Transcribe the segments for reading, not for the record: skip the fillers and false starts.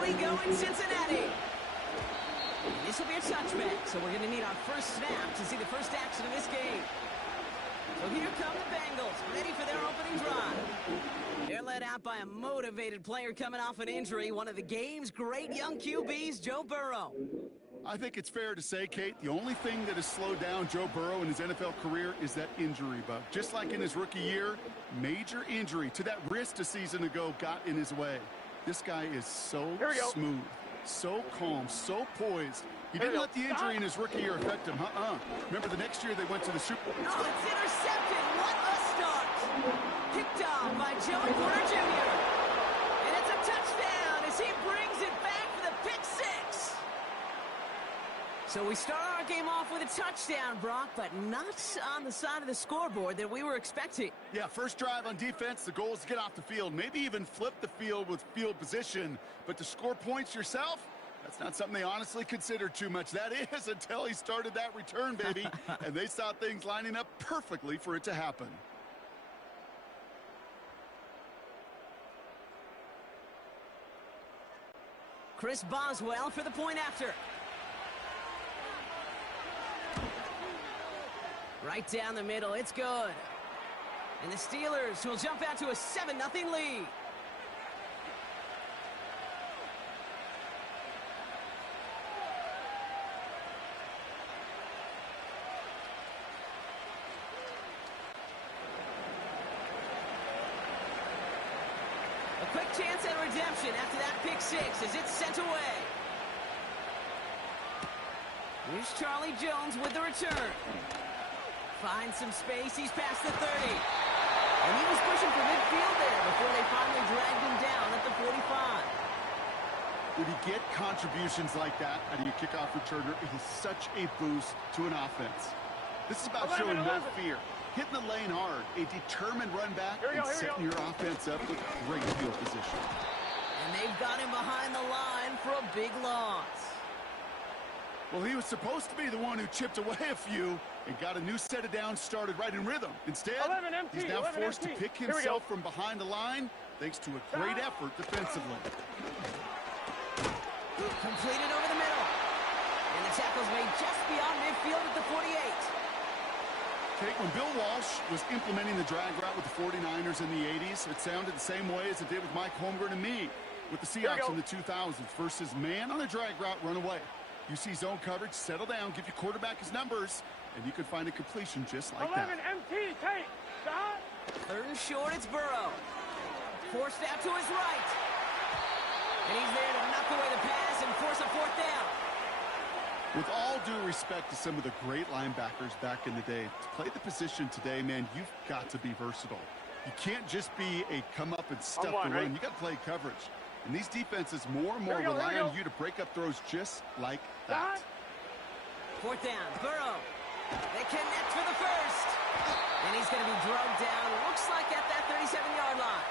we go in Cincinnati. This will be a touchback, so we're going to need our first snap to see the first action of this game. So here come the Bengals, ready for their opening drive. They're led out by a motivated player coming off an injury, one of the game's great young QBs, Joe Burrow. I think it's fair to say, Kate, the only thing that has slowed down Joe Burrow in his NFL career is that injury bug. Just like in his rookie year, major injury to that wrist a season ago got in his way. This guy is so smooth, so calm, so poised. He didn't let the injury in his rookie year affect him. Remember, the next year they went to the Super Bowl. Oh, it's intercepted. What a start. Kicked off by Joey Porter Jr. And it's a touchdown as he brings it back for the pick six. So we start our game off with a touchdown, Brock, but not on the side of the scoreboard that we were expecting. Yeah, first drive on defense, the goal is to get off the field, maybe even flip the field with field position. But to score points yourself, that's not something they honestly considered too much. That is until he started that return, baby. And they saw things lining up perfectly for it to happen. Chris Boswell for the point after. Right down the middle, it's good. And the Steelers will jump out to a 7-0 lead. A quick chance at redemption after that pick six as it's sent away. Here's Charlie Jones with the return. Finds some space, he's past the 30. And he was pushing for midfield there before they finally dragged him down at the 45. When you get contributions like that out of your kickoff returner, it is such a boost to an offense. This is about showing no fear, hitting the lane hard, a determined run back, and setting your offense up with great field position. And they've got him behind the line for a big loss. Well, he was supposed to be the one who chipped away a few and got a new set of downs started right in rhythm. Instead, he's now forced to pick himself from behind the line thanks to a great effort defensively. Completed over the middle. And the tackle's made just beyond midfield at the 48. Kate, when Bill Walsh was implementing the drag route with the 49ers in the 80s, it sounded the same way as it did with Mike Holmgren and me with the Seahawks in the 2000s versus man on a drag route, run away. You see zone coverage, settle down, give your quarterback his numbers, and you can find a completion just like 11 that. MT, Tate. Stop. Third and short, it's Burrow. Forced out to his right. And he's there to knock away the pass and force a fourth down. With all due respect to some of the great linebackers back in the day, to play the position today, man, you've got to be versatile. You can't just be a come up and stuff the run. You got to play coverage. And these defenses more and more rely on you to break up throws just like that. Fourth down, Burrow. They connect for the first. And he's going to be drugged down, looks like at that 37-yard line.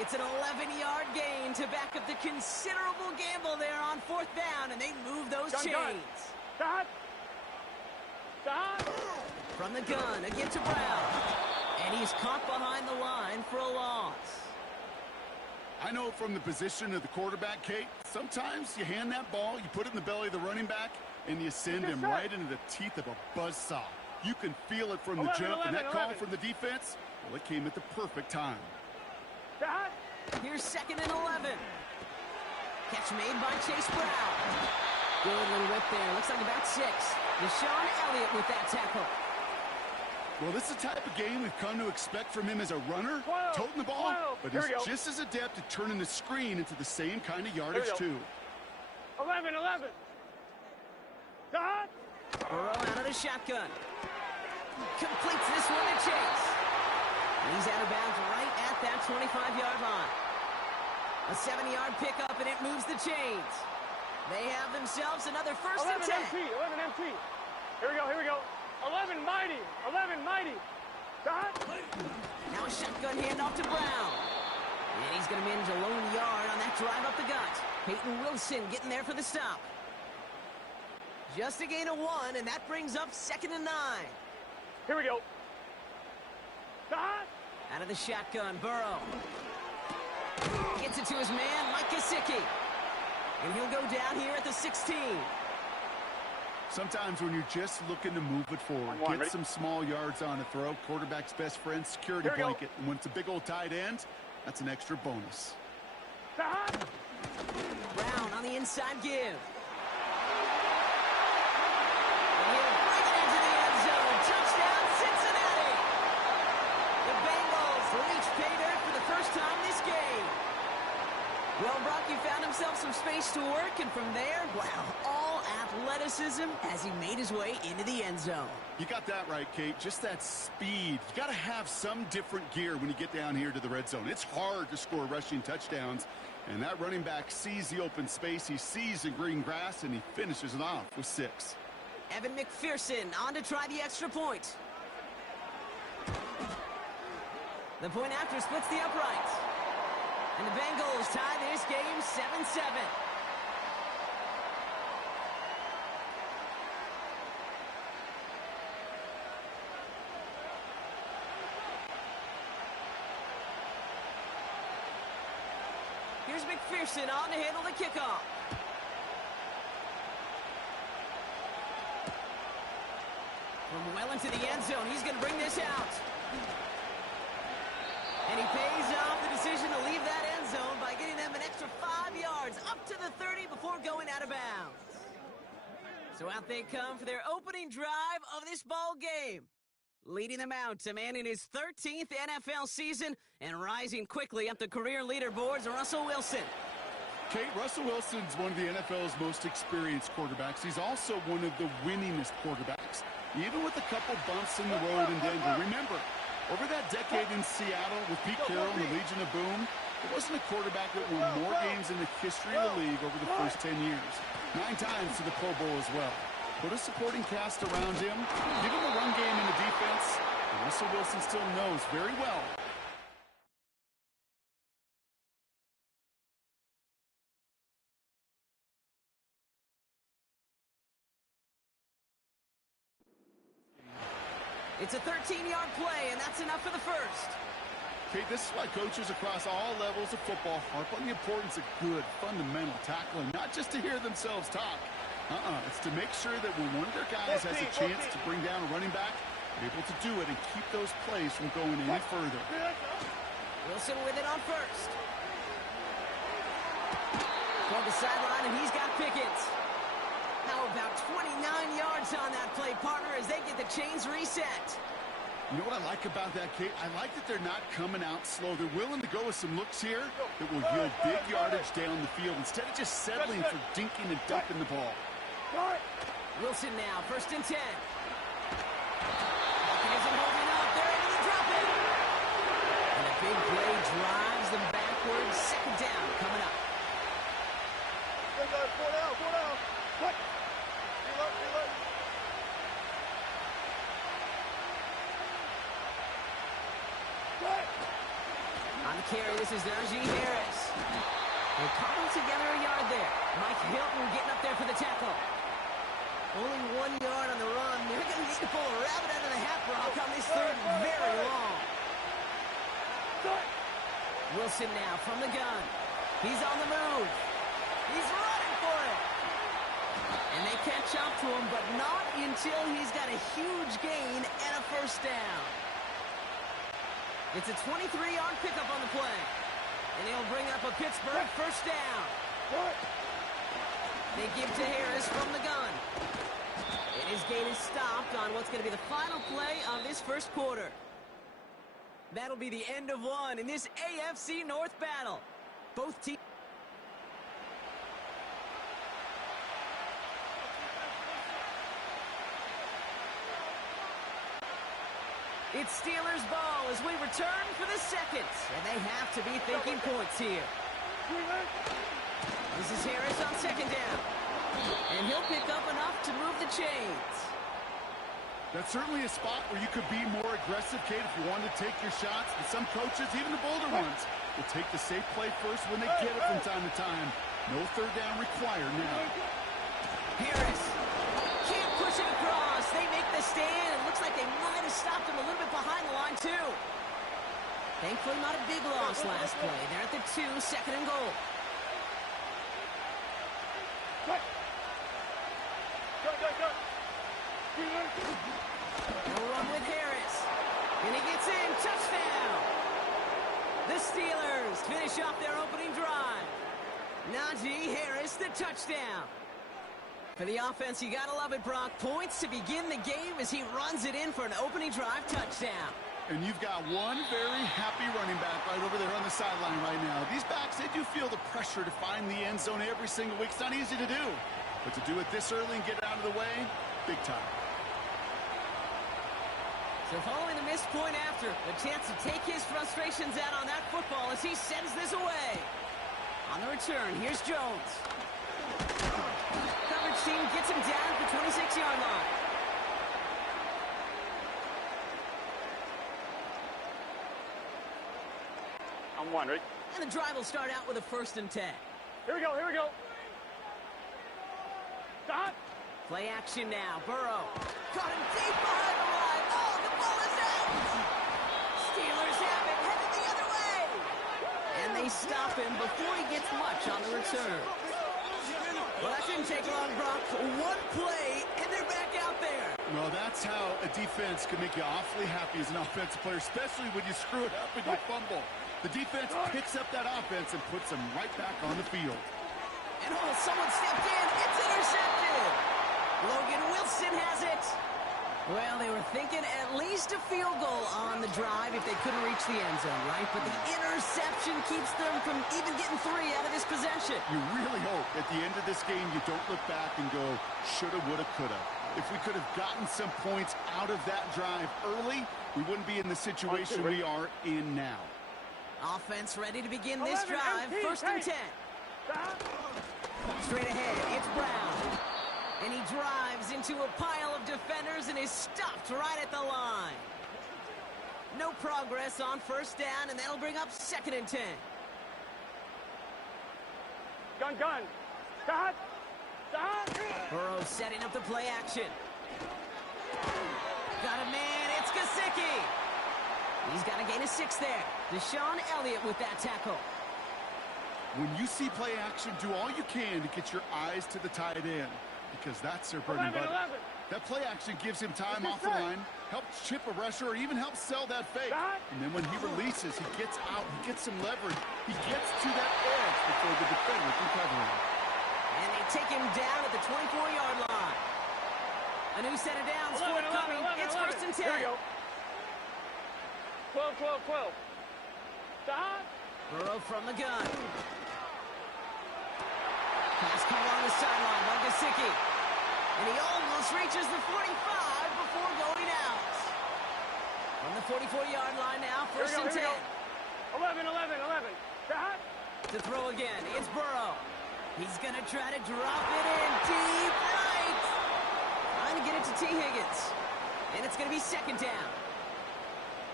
It's an 11-yard gain to back up the considerable gamble there on fourth down, and they move those chains. Stop. From the gun, again to Brown. And he's caught behind the line for a loss. I know from the position of the quarterback, Kate, sometimes you hand that ball, you put it in the belly of the running back, and you send him right into the teeth of a buzzsaw. You can feel it from the jump, and that call from the defense, well, it came at the perfect time. Here's 2nd and 11. Catch made by Chase Brown. Good little whip there. Looks like about 6. Deshaun Elliott with that tackle. Well, this is the type of game we've come to expect from him as a runner, toting the ball, but he's just as adept at turning the screen into the same kind of yardage, too. 11. Stop. Burrow out of the shotgun. Completes this one to Chase. He's out of bounds right at that 25-yard line. A 70-yard pickup, and it moves the chains. They have themselves another 1st and 10. 11 MT. Here we go. 11 mighty. Stop. Now a shotgun handoff to Brown. And he's going to manage a lone yard on that drive up the gut. Peyton Wilson getting there for the stop. Just a gain of 1, and that brings up 2nd and 9. Here we go. Stop. Out of the shotgun, Burrow. Gets it to his man, Mike Gesicki. Gesicki. And he'll go down here at the 16. Sometimes when you're just looking to move it forward, get some small yards on a throw, quarterback's best friend, security blanket. And when it's a big old tight end, that's an extra bonus. Brown on the inside give. And he'll bring it into the end zone. Touchdown, Cincinnati! The Bengals reach pay dirt for the first time this game. Well, Brock, he found himself some space to work, and from there, wow, all athleticism as he made his way into the end zone. You got that right, Kate. Just that speed. You got to have some different gear when you get down here to the red zone. It's hard to score rushing touchdowns, and that running back sees the open space, he sees the green grass, and he finishes it off with 6. Evan McPherson on to try the extra point. The point after splits the uprights. And the Bengals tie this game 7-7. Here's McPherson on to handle the kickoff. From well into the end zone, he's going to bring this out. And he pays off the decision to leave that end zone by getting them an extra 5 yards up to the 30 before going out of bounds. So out they come for their opening drive of this ball game. Leading them out to man in his 13th NFL season and rising quickly up the career leaderboards, Russell Wilson. Kate, Russell Wilson's one of the NFL's most experienced quarterbacks. He's also one of the winningest quarterbacks, even with a couple bumps in the road in Denver. Remember, over that decade in Seattle with Pete Carroll and the Legion of Boom, there wasn't a quarterback that won more games in the history of the league over the first 10 years. 9 times to the Pro Bowl as well. Put a supporting cast around him, give him a run game in the defense, and Russell Wilson still knows very well. It's a 13-yard play, and that's enough for the first. Okay, this is why coaches across all levels of football harp on the importance of good, fundamental tackling, not just to hear themselves talk. It's to make sure that when one of their guys has a chance to bring down a running back, they're able to do it and keep those plays from going any further. Wilson with it on first. Toward the sideline, and he's got Pickett. Now about 29 yards on that play, partner, as they get the chains reset. You know what I like about that, Kate? I like that they're not coming out slow. They're willing to go with some looks here that will yield big yardage down the field instead of just settling for dinking and dumping the ball. Wilson now, 1st and 10. Hawkins isn't holding up. They're able to drop it. And a big play drives them backwards. 2nd down coming up. On the carry, this is Najee Harris. They cobble together a yard there. Mike Hilton getting up there for the tackle. Only 1 yard on the run. They're going to need to pull a rabbit out of the hat, Brock, on this 3rd and very long. Wilson now from the gun. He's on the move. He's running for it. And they catch up to him, but not until he's got a huge gain and a 1st down. It's a 23-yard pickup on the play. And he'll bring up a Pittsburgh 1st down. They give to Harris from the gun. And his gain is stopped on what's going to be the final play of this 1st quarter. That'll be the end of one in this AFC North battle. Both teams. It's Steelers ball as we return for the 2nd. And they have to be thinking points here. This is Harris on 2nd down. And he'll pick up enough to move the chains. That's certainly a spot where you could be more aggressive, Kate, if you want to take your shots. But some coaches, even the bolder ones, will take the safe play first when they get it from time to time. No 3rd down required now. Harris can't push it across. They make the stand. It looks like they might have stopped him a little bit behind the line, too. Thankfully, not a big loss last play. They're at the 2, 2nd and goal. We'll run with Harris. And he gets in. Touchdown. The Steelers finish off their opening drive. Najee Harris, the touchdown. For the offense, you gotta love it, Brock. Points to begin the game as he runs it in for an opening drive touchdown. And you've got one very happy running back right over there on the sideline right now. These backs, they do feel the pressure to find the end zone every single week. It's not easy to do. But to do it this early and get it out of the way, big time. So following the missed point after, a chance to take his frustrations out on that football as he sends this away. On the return, here's Jones. Coverage team gets him down at the 26-yard line. I'm one, right? And the drive will start out with a 1st and 10. Here we go, here we go. Stop. Play action now. Burrow. Caught him deep behind the line. Oh, the ball is out. Steelers have it, headed the other way. And they stop him before he gets much on the return. Well, that didn't take long, Brock. One play, and they're back out there. Well, that's how a defense can make you awfully happy as an offensive player, especially when you screw it up and you fumble. The defense picks up that offense and puts them right back on the field. And someone stepped in. It's intercepted. Logan Wilson has it. Well, they were thinking at least a field goal on the drive if they couldn't reach the end zone, right? But the interception keeps them from even getting 3 out of this possession. You really hope at the end of this game you don't look back and go, shoulda, woulda, coulda. If we could have gotten some points out of that drive early, we wouldn't be in the situation we are in now. Offense ready to begin this drive. 1st and 10. Straight ahead, it's Brown. And he drives into a pile of defenders and is stopped right at the line. No progress on 1st down, and that'll bring up 2nd and 10. Gun. Stop. Burrow setting up the play action. Got a man, it's Gesicki. He's got to gain a 6 there. Deshaun Elliott with that tackle. When you see play action, do all you can to get your eyes to the tight end, because that's their bread and butter. That play action gives him time off the line, helps chip a rusher, or even helps sell that fake. And then when he releases, he gets out, he gets some leverage. He gets to that edge before the defender can cover him. And they take him down at the 24-yard line. A new set of downs forthcoming. It's 1st and 10. Here we go. 12. Stop. Burrow from the gun. Pass call on the sideline by Gesicki. And he almost reaches the 45 before going out. On the 44-yard line now, 1st and 10. 11. Stop. To throw again, it's Burrow. He's going to try to drop it in deep right. Trying to get it to T. Higgins. And it's going to be 2nd down.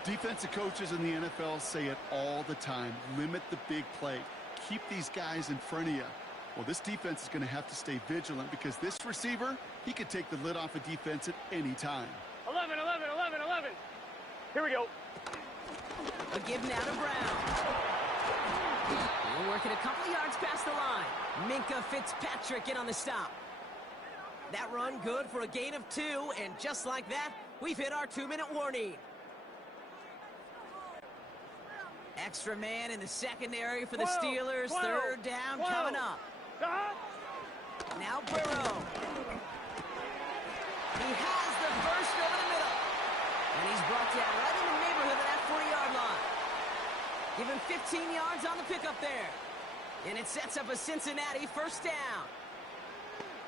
Defensive coaches in the NFL say it all the time. Limit the big play. Keep these guys in front of you. Well, this defense is going to have to stay vigilant because this receiver, he could take the lid off a defense at any time. 11. Here we go. A give now to Brown. We're working a couple yards past the line. Minkah Fitzpatrick in on the stop. That run good for a gain of 2, and just like that, we've hit our 2-minute warning. Extra man in the secondary for the Steelers. 3rd down coming up. Now Burrow. He has the first over the middle. And he's brought down right in the neighborhood of that 40-yard line. Give him 15 yards on the pickup there. And it sets up a Cincinnati 1st down.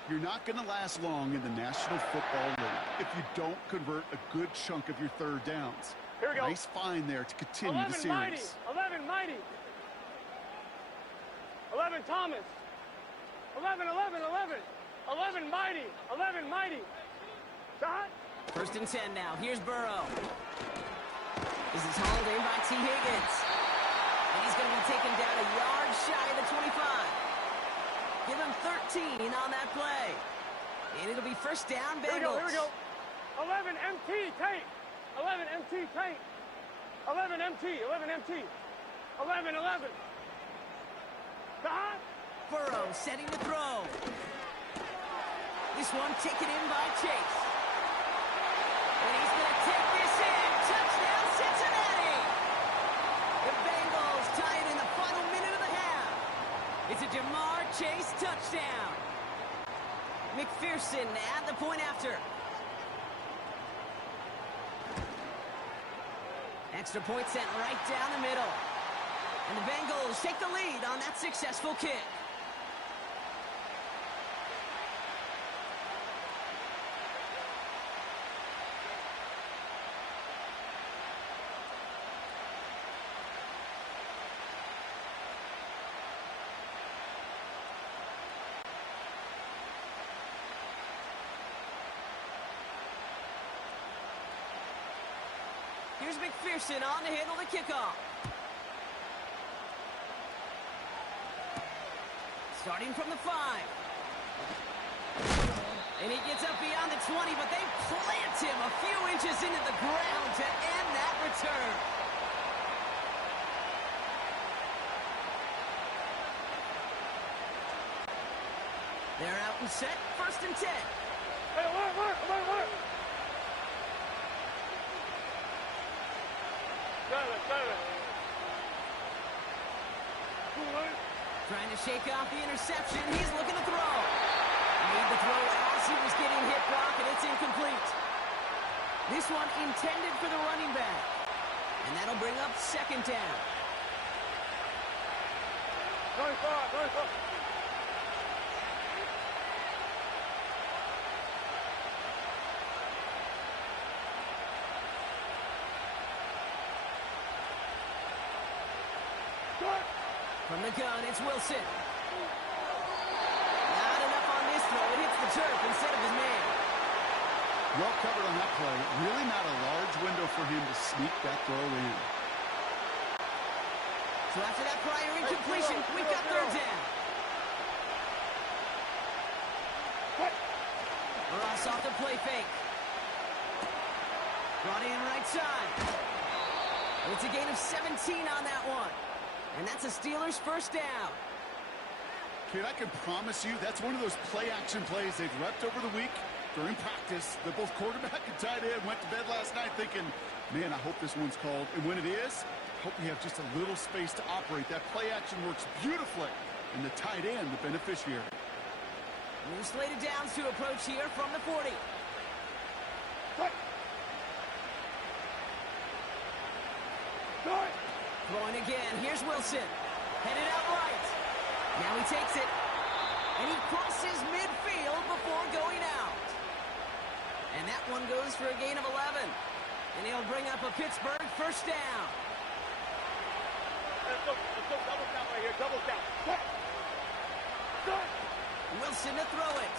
You're not going to last long in the National Football League if you don't convert a good chunk of your 3rd downs. Here we go. Nice find there to continue the series. 11 Mighty. 11 Thomas. 11 Mighty. Stop. 1st and 10 now. Here's Burrow. This is hauled in by T. Higgins. And he's going to be taken down a yard shy of the 25. Give him 13 on that play. And it'll be 1st down, Bengals. Here we go. 11 MT, Tate. 11 MT, Tate. 11 MT. 11. Stop. Burrow setting to throw. This one taken in by Chase. And he's going to take this in. Touchdown, Cincinnati! The Bengals tie it in the final minute of the half. It's a Jamar Chase touchdown. McPherson at the point after. Extra point sent right down the middle. And the Bengals take the lead on that successful kick. Here's McPherson on to handle the kickoff. Starting from the 5. And he gets up beyond the 20, but they plant him a few inches into the ground to end that return. They're out and set, 1st and 10. Hey, alert. Trying to shake off the interception. He's looking to throw. Made the throw as he was getting hit, Brock, and it's incomplete. This one intended for the running back. And that'll bring up 2nd down. 95. From the gun, it's Wilson. Not enough on this throw. It hits the turf instead of his man. Well covered on that play. Really not a large window for him to sneak that throw in. So after that prior incompletion, we've got 3rd down. Ross off the play fake. Brought in right side. It's a gain of 17 on that one. And that's a Steelers 1st down. Kid, I can promise you that's one of those play-action plays they've repped over the week during practice. That both quarterback and tight end went to bed last night thinking, man, I hope this one's called. And when it is, I hope we have just a little space to operate. That play-action works beautifully. And the tight end, the beneficiary. New slated downs to approach here from the 40. Throwing again. Here's Wilson. Headed out right. Now he takes it. And he crosses midfield before going out. And that one goes for a gain of 11. And he'll bring up a Pittsburgh 1st down. Let's go double count right here. Double count. Wilson to throw it.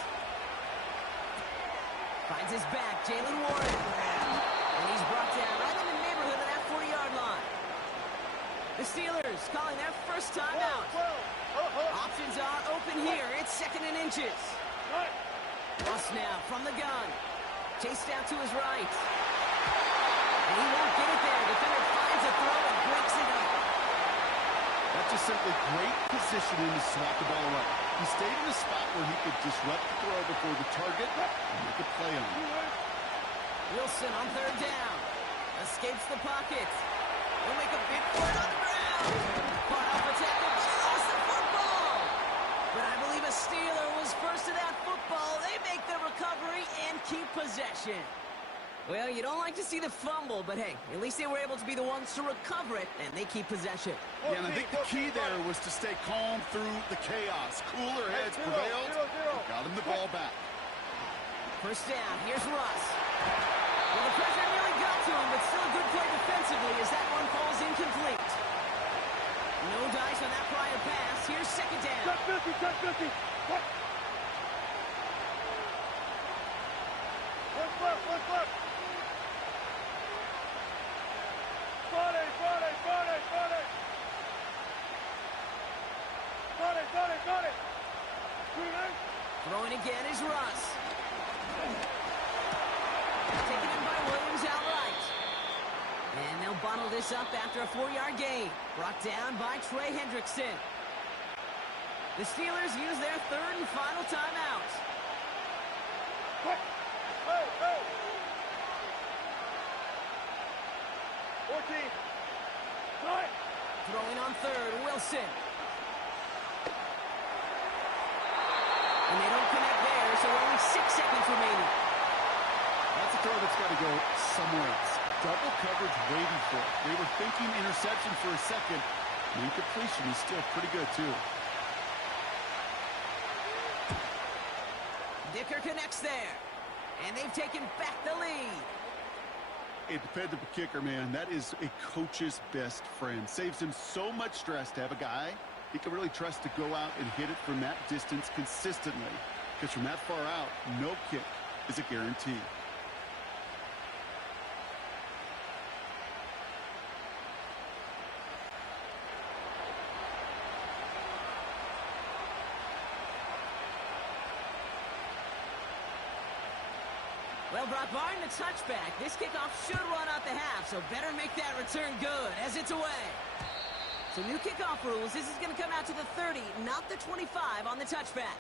Finds his back. Jalen Warren. And he's brought down right in the neighborhood of that 40-yard line. The Steelers calling their 1st time out. Options are open here. It's 2nd and inches. Ross now from the gun. Chased out to his right. And he won't get it there. Defender finds a throw and breaks it up. That's just simply great positioning to swat the ball away. He stayed in a spot where he could disrupt the throw before the target and make a play on it. Wilson on 3rd down. Escapes the pocket. He'll make a big play on the ground. Caught off a tackle, but he lost the football. But I believe a Steeler was first to that football. They make the recovery and keep possession. Well, you don't like to see the fumble, but hey, at least they were able to be the ones to recover it, and they keep possession. Yeah, and I think the key there was to stay calm through the chaos. Cooler heads prevailed. Got him the ball back. 1st down. Here's Russ. Well, the pressure nearly got to him, but still a good play defensively as that one falls incomplete. No dice on that prior pass. Here's 2nd down. Touch 50. What's left? Friday. Throwing again is Russ. Taken in by Williams outright. And they'll bottle this up after a 4-yard gain. Brought down by Trey Hendrickson. The Steelers use their 3rd and final timeout. Hey, hey. 14. Right. Throwing on third, Wilson. And they don't connect there, so only 6 seconds remaining. That's a throw that's got to go somewhere else. Double coverage waiting for it. They were thinking interception for a second. The incompletion is still pretty good, too. Dicker connects there. And they've taken back the lead. A dependable kicker, man. That is a coach's best friend. Saves him so much stress to have a guy he can really trust to go out and hit it from that distance consistently. Because from that far out, no kick is a guarantee. Well, Brock, barring the touchback, this kickoff should run out the half, so better make that return good as it's away. So new kickoff rules, this is going to come out to the 30, not the 25 on the touchback.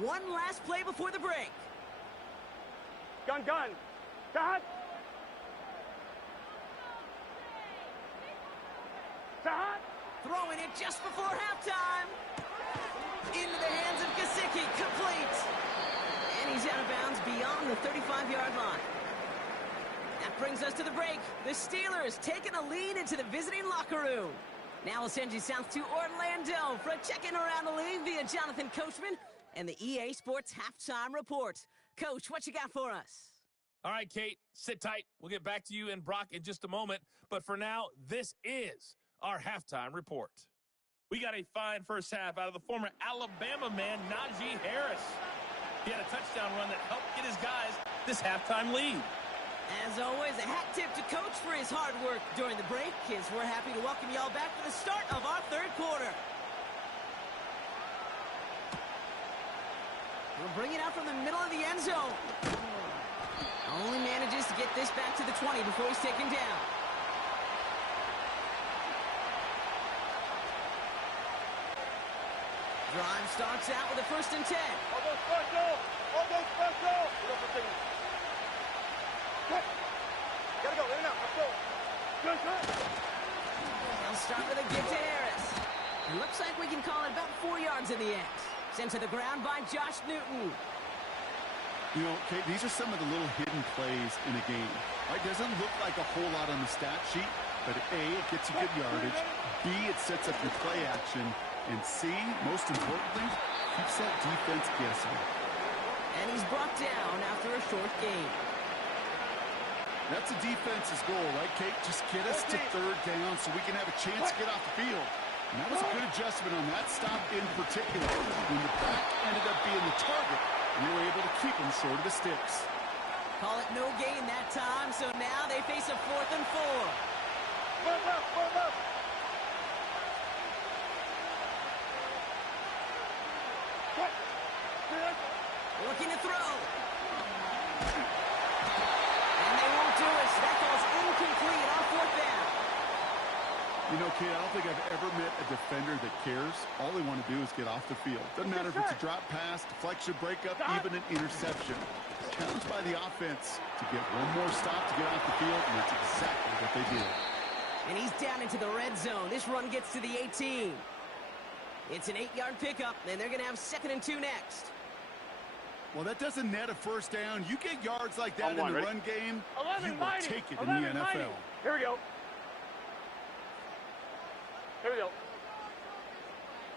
One last play before the break. Gun, gun. Dot. Dot. Throwing it just before halftime. Into the hands of Gesicki, complete. And he's out of bounds beyond the 35-yard line. That brings us to the break. The Steelers taking a lead into the visiting locker room. Now we'll send you south to Orlando for a check-in around the league via Jonathan Coachman and the EA Sports Halftime Report. Coach, what you got for us? All right, Kate, sit tight. We'll get back to you and Brock in just a moment. But for now, this is our halftime report. We got a fine first half out of the former Alabama man, Najee Harris. He had a touchdown run that helped get his guys this halftime lead. As always, a hat tip to Coach for his hard work during the break, as we're happy to welcome y'all back for the start of our third quarter. We'll bring it out from the middle of the end zone. Only manages to get this back to the 20 before he's taken down. Drive starts out with a 1st and 10. All those special. All those special. Gotta go. In and out. Let's go. Good, good. They'll start with a give to Harris. It looks like we can call it about 4 yards in the end. Sent to the ground by Josh Newton. You know, Kate, these are some of the little hidden plays in a game. It doesn't look like a whole lot on the stat sheet, but A, it gets you good yardage. B, it sets up your play action. And C, most importantly, keeps that defense guessing. And he's brought down after a short game. That's a defense's goal, right, Kate? Just get us to 3rd down so we can have a chance to get off the field. And that was a good adjustment on that stop in particular. When the back ended up being the target, we were able to keep him short of the sticks. Call it no gain that time, so now they face a 4th and 4. One left. Looking to throw. And they won't do it. So that ball's incomplete on 4th down. You know, Kate, I don't think I've ever met a defender that cares. All they want to do is get off the field. Doesn't matter if it's a drop pass, deflection, breakup, even an interception. Challenged by the offense to get one more stop to get off the field, and that's exactly what they did. And he's down into the red zone. This run gets to the 18. It's an 8-yard pickup, and they're going to have 2nd and 2 next. Well, that doesn't net a 1st down. You get yards like that in the run game, 11 you will mighty. take it in the NFL. Mighty. Here we go.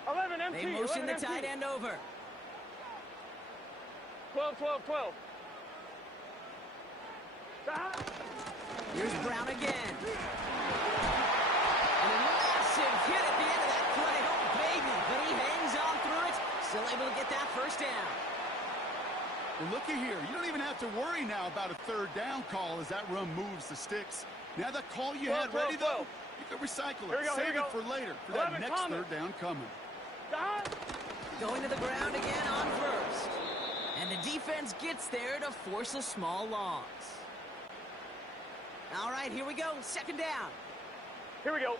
11 empty. They motion the 11 tight empty. end over. 12. Here's Brown again. And a massive hit at the end of that play. Oh, baby. But he hangs on through it. Still able to get that 1st down. Well, looky here. You don't even have to worry now about a 3rd down call as that run moves the sticks. Now that call you had ready, though, you can recycle it. Save it for later for that next 3rd down coming. Going to the ground again on 1st. And the defense gets there to force a small loss. All right, here we go. 2nd down. Here we go.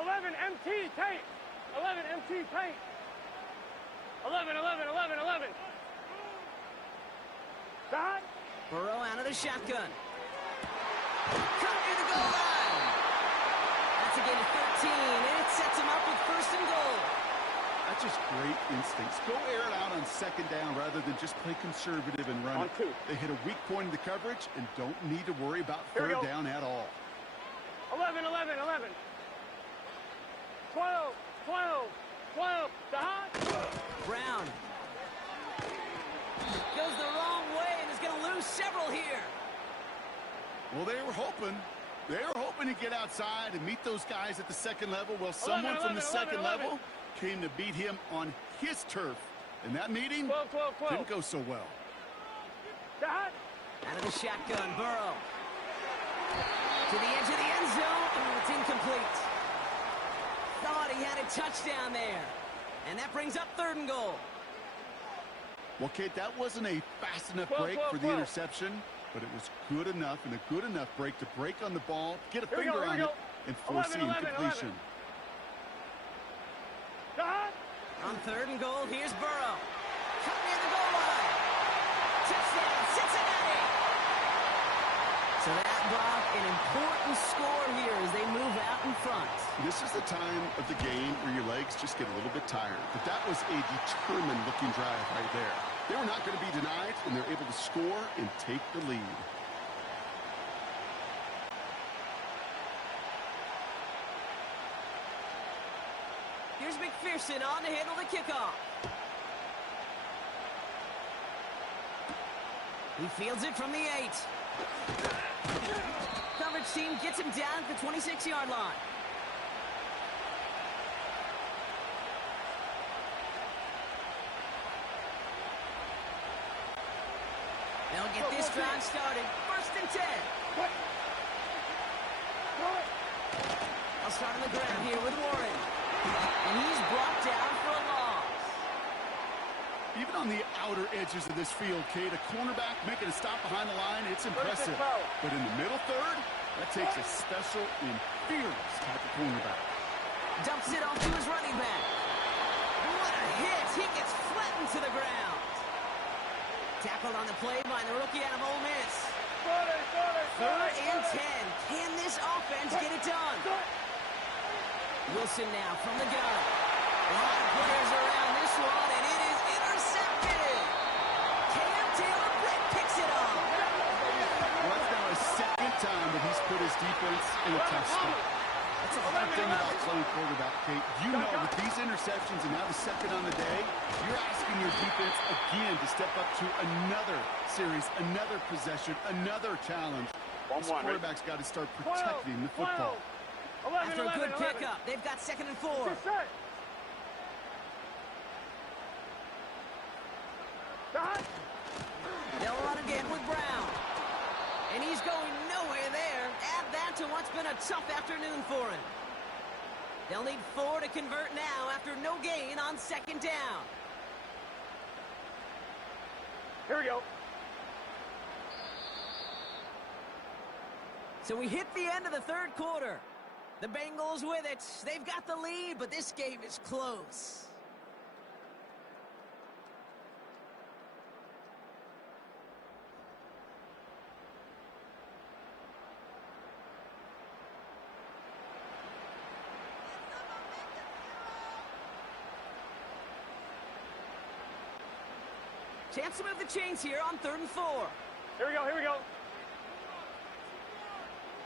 11 MT tape. 11 MT tape. 11, 11, 11, 11. Dot. Burrow out of the shotgun. Cut near the goal line. That's a gain of 13, and it sets him up with first and goal. That's just great instincts. Go air it out on second down rather than just play conservative and run On it. two. They hit a weak point in the coverage and don't need to worry about Here we third go. down at all. 11, 11, 11. 12, 12, 12. Dot. Brown goes the wrong way and is going to lose several here. Well, they were hoping to get outside and meet those guys at the second level. Well, someone 11, from the 11, second 11. level came to beat him on his turf. And that meeting 12, 12, 12. didn't go so well. Dot. Out of the shotgun, Burrow. To the edge of the end zone. Oh, it's incomplete. Thought he had a touchdown there. And that brings up third and goal. Well, Kate, that wasn't a fast enough 12, break 12, for the 12. interception, but it was good enough and a good enough break to break on the ball, get a Here we go, finger here we on go. it, and force 11, the 11, incompletion. 11. Dot. On third and goal, here's Burrow. Cut near the goal line. Touchdown, Cincinnati. So that brought an important score here as they move out in front. This is the time of the game where your legs just get a little bit tired. But that was a determined-looking drive right there. They were not going to be denied, and they're able to score and take the lead. Here's McPherson on to handle the kickoff. He fields it from the 8. Coverage team gets him down at the 26-yard line. They'll get this drive started. First and 10. I'll start on the ground here with Warren. And he's brought down for a loss. Even on the outer edges of this field, Kate, a cornerback making a stop behind the line, it's impressive. But in the middle third, that takes a special and fearless type of cornerback. Dumps it off to his running back. What a hit. He gets flattened to the ground. Tackled on the play by the rookie out of Ole Miss. Third and 10. Can this offense get it done? Wilson now from the gun. A lot of players around this one, and it is intercepted. Cam Taylor-Britt picks it off. Well, that's now his second time that he's put his defense in a tough spot. That's a hard thing about playing quarterback, Kate. You know, with these interceptions and now the second on the day, you're asking your defense again to step up to another series, another possession, another challenge. This quarterback's got to start protecting the football. 11, After a good 11. pickup, they've got second and 4. Set. Dot. They'll run again with Brown. And he's going nowhere there. Add that to what's been a tough afternoon for him. They'll need 4 to convert now after no gain on second down. Here we go. So we hit the end of the third quarter. The Bengals with it. They've got the lead, but this game is close. Chance to move the chains here on 3rd and 4. Here we go, here we go.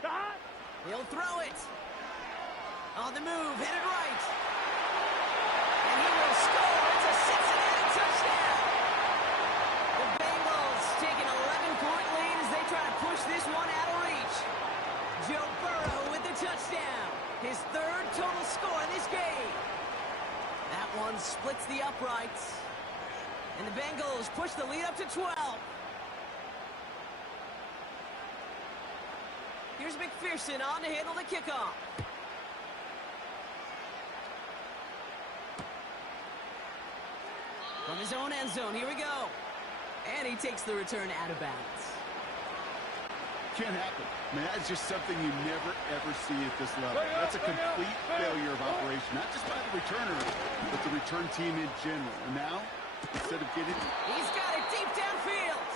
Dot. He'll throw it. On the move, headed right. And he will score. It's a Cincinnati touchdown. The Bengals take an 11-point lead as they try to push this one out of reach. Joe Burrow with the touchdown. His 3rd total score in this game. That one splits the uprights. And the Bengals push the lead up to 12. Here's McPherson on to handle the kickoff. From his own end zone, here we go. And he takes the return out of bounds. can't happen. I mean, that's just something you never, ever see at this level. That's a complete failure of operation, not just by the returner, but the return team in general. And now, instead of getting... He's got it deep downfield.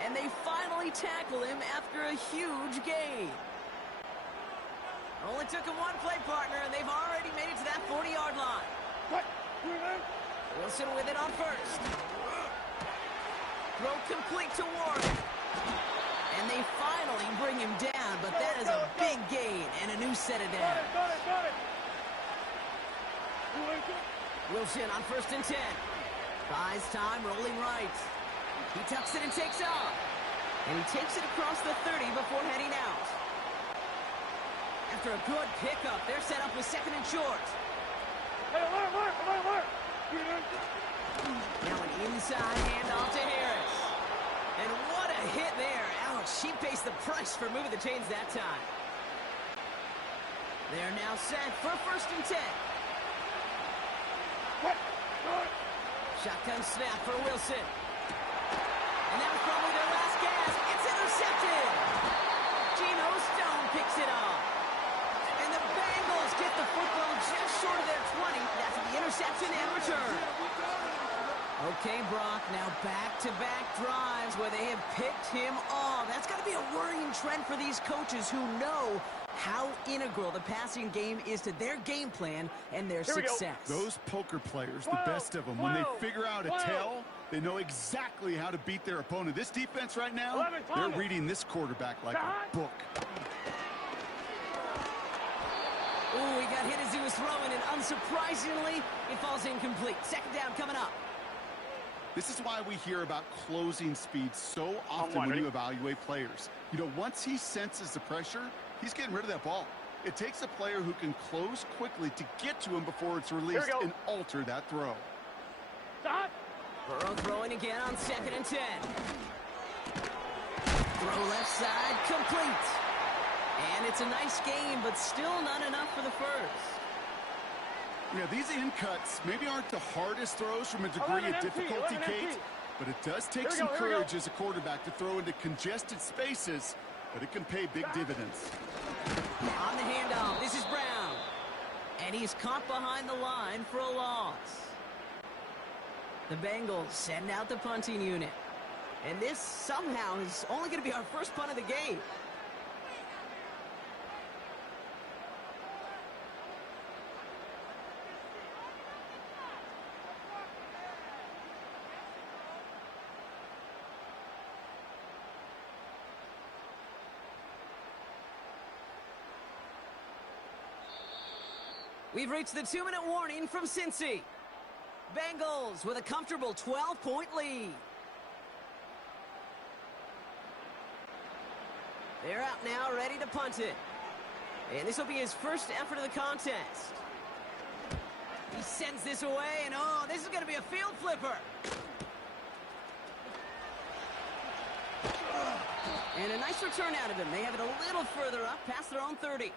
And they finally tackle him after a huge gain. Only took him one play, partner, and they've already made it to that 40-yard line. Wilson with it on first. Throw complete to Warren. And they finally bring him down, but that is a big gain and a new set of downs. Got it. Wilson on 1st and 10. Buys time, rolling right. He tucks it and takes off. And he takes it across the 30 before heading out. After a good pickup, they're set up with 2nd and short. Hey, alert. Now an inside handoff to Harris. And what a hit there. Ouch, she pays the price for moving the chains that time. They're now set for 1st and 10. Shotgun snap for Wilson. And that was probably their last gasp. It's intercepted. Geno Stone picks it off. And the Bengals get the football just short of their 20. That's the interception and return. Okay, Brock, now back-to-back drives where they have picked him off. That's got to be a worrying trend for these coaches who know how integral the passing game is to their game plan and their success. Those poker players, the best of them, when they figure out a tell, they know exactly how to beat their opponent. This defense right now, they're reading this quarterback like a book. Ooh, he got hit as he was throwing, and unsurprisingly, it falls incomplete. 2nd down coming up. This is why we hear about closing speed so often when you evaluate players. You know, once he senses the pressure, he's getting rid of that ball. It takes a player who can close quickly to get to him before it's released and alter that throw. Stop. Burrow throwing again on 2nd and 10. Throw left side, complete. And it's a nice game, but still not enough for the first. Yeah, these in cuts maybe aren't the hardest throws from a degree of difficulty, Kate, but it does take some courage as a quarterback to throw into congested spaces, but it can pay big dividends. On the handoff, this is Brown. And he's caught behind the line for a loss. The Bengals send out the punting unit. And this somehow is only going to be our first punt of the game. We've reached the 2-minute warning from Cincy. Bengals with a comfortable 12-point lead. They're out now, ready to punt it. And this will be his first effort of the contest. He sends this away, and oh, this is going to be a field flipper. And a nice return out of him. They have it a little further up, past their own 30.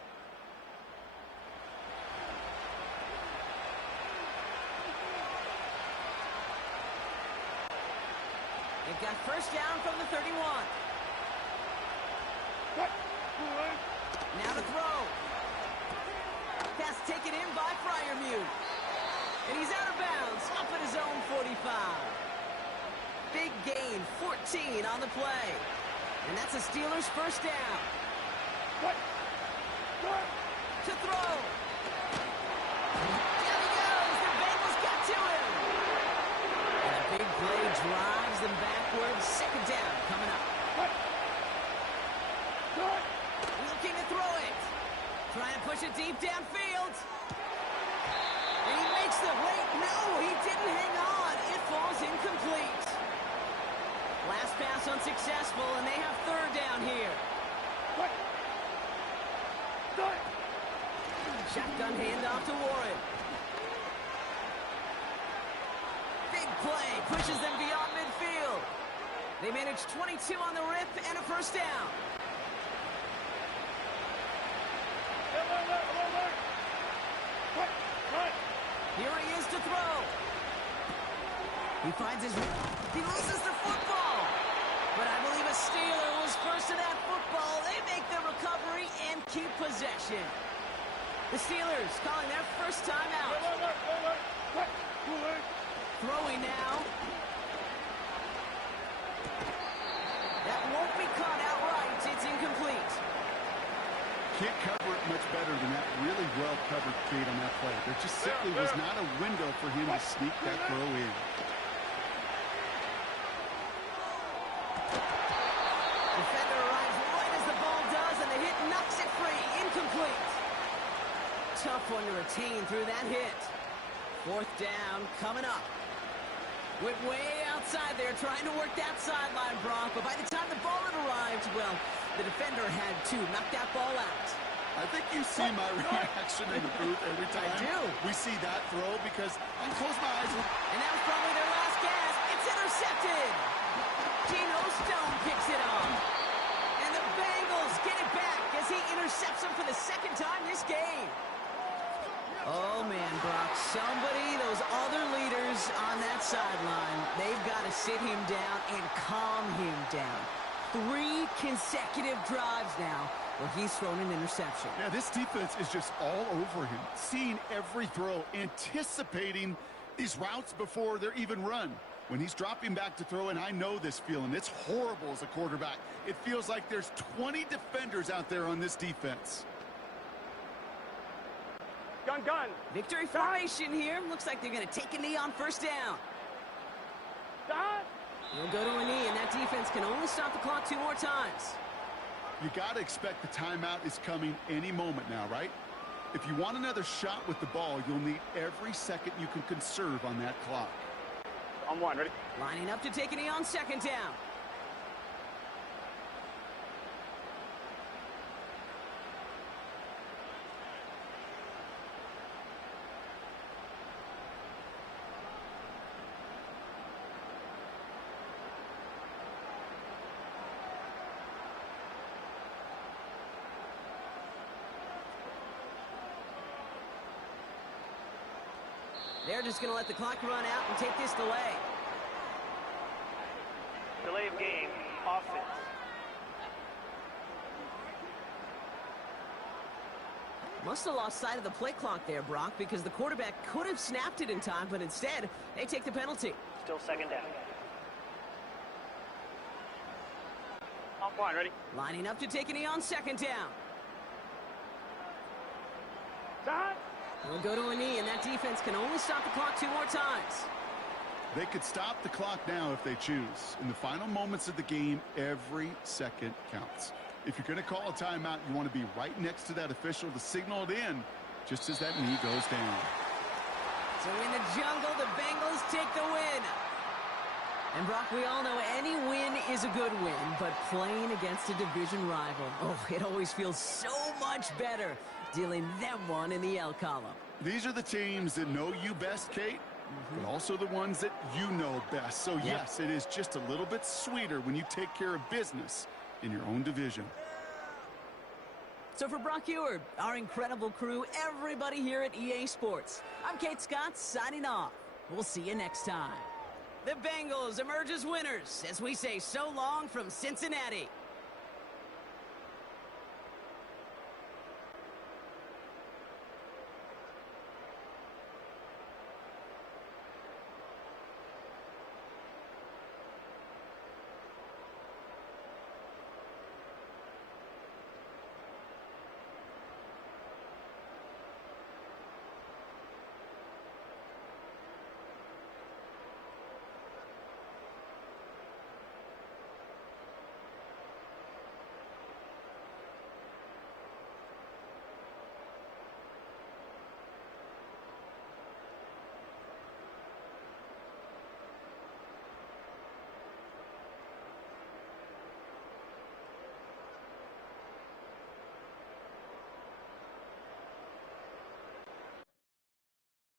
They've got 1st down from the 31. Now to throw. Pass taken in by Freiermuth. And he's out of bounds, up at his own 45. Big gain, 14 on the play. And that's the Steelers' 1st down. To throw. There he goes. The Bengals got to him. And a big play drives them backwards. 2nd down coming up. Looking to throw it. Trying to push it deep downfield. And he makes the wait. No, he didn't hang on. It falls incomplete. Last pass unsuccessful, and they have 3rd down here. Shotgun handoff to Warren. Big play pushes them beyond midfield. They manage 22 on the rip and a 1st down. Here he is to throw. He finds his... He loses the football. But I believe a Steeler was first to that football. keep possession. The Steelers calling their first timeout. Throwing now. That won't be caught outright. It's incomplete. Can't cover it much better than that really well-covered Kate on that play. There just simply was not a window for him to sneak that throw in. Defender arrives right as the ball does, and the hit knocks it free. Incomplete. Tough one to retain through that hit. Fourth down coming up. Went way outside there trying to work that sideline, Brock. But by the time the ball had arrived, well, the defender had to knock that ball out. I think you see my reaction in the booth every time I do. we see that throw because I close my eyes. And that was probably their last gasp. It's intercepted. Geno Stone picks it off. And the Bengals get it back as he intercepts him for the second time this game. Oh, man, Brock, somebody, those other leaders on that sideline, they've got to sit him down and calm him down. 3 consecutive drives now where he's thrown an interception. Yeah, this defense is just all over him, seeing every throw, anticipating these routes before they're even run. When he's dropping back to throw, and I know this feeling, it's horrible as a quarterback. It feels like there's 20 defenders out there on this defense. Gun. Victory formation here. Looks like they're going to take a knee on first down. He'll go to a knee, and that defense can only stop the clock 2 more times. You got to expect the timeout is coming any moment now, right? If you want another shot with the ball, you'll need every second you can conserve on that clock. On 1, ready? Lining up to take a knee on second down. They're just going to let the clock run out and take this delay. Delay of game, offense. Must have lost sight of the play clock there, Brock, because the quarterback could have snapped it in time, but instead, they take the penalty. Still second down. Off 1, ready? Lining up to take a knee on second down. He'll go to a knee, and that defense can only stop the clock 2 more times. They could stop the clock now if they choose. In the final moments of the game, every second counts. If you're going to call a timeout, you want to be right next to that official to signal it in just as that knee goes down. So in the jungle, the Bengals take the win. And Brock, we all know any win is a good win, but playing against a division rival, oh, it always feels so much better dealing them one in the L column. These are the teams that know you best, Kate, but also the ones that you know best. So, yes, it is just a little bit sweeter when you take care of business in your own division. So for Brock Eward, our incredible crew, everybody here at EA Sports, I'm Kate Scott signing off. We'll see you next time. The Bengals emerge as winners as we say so long from Cincinnati.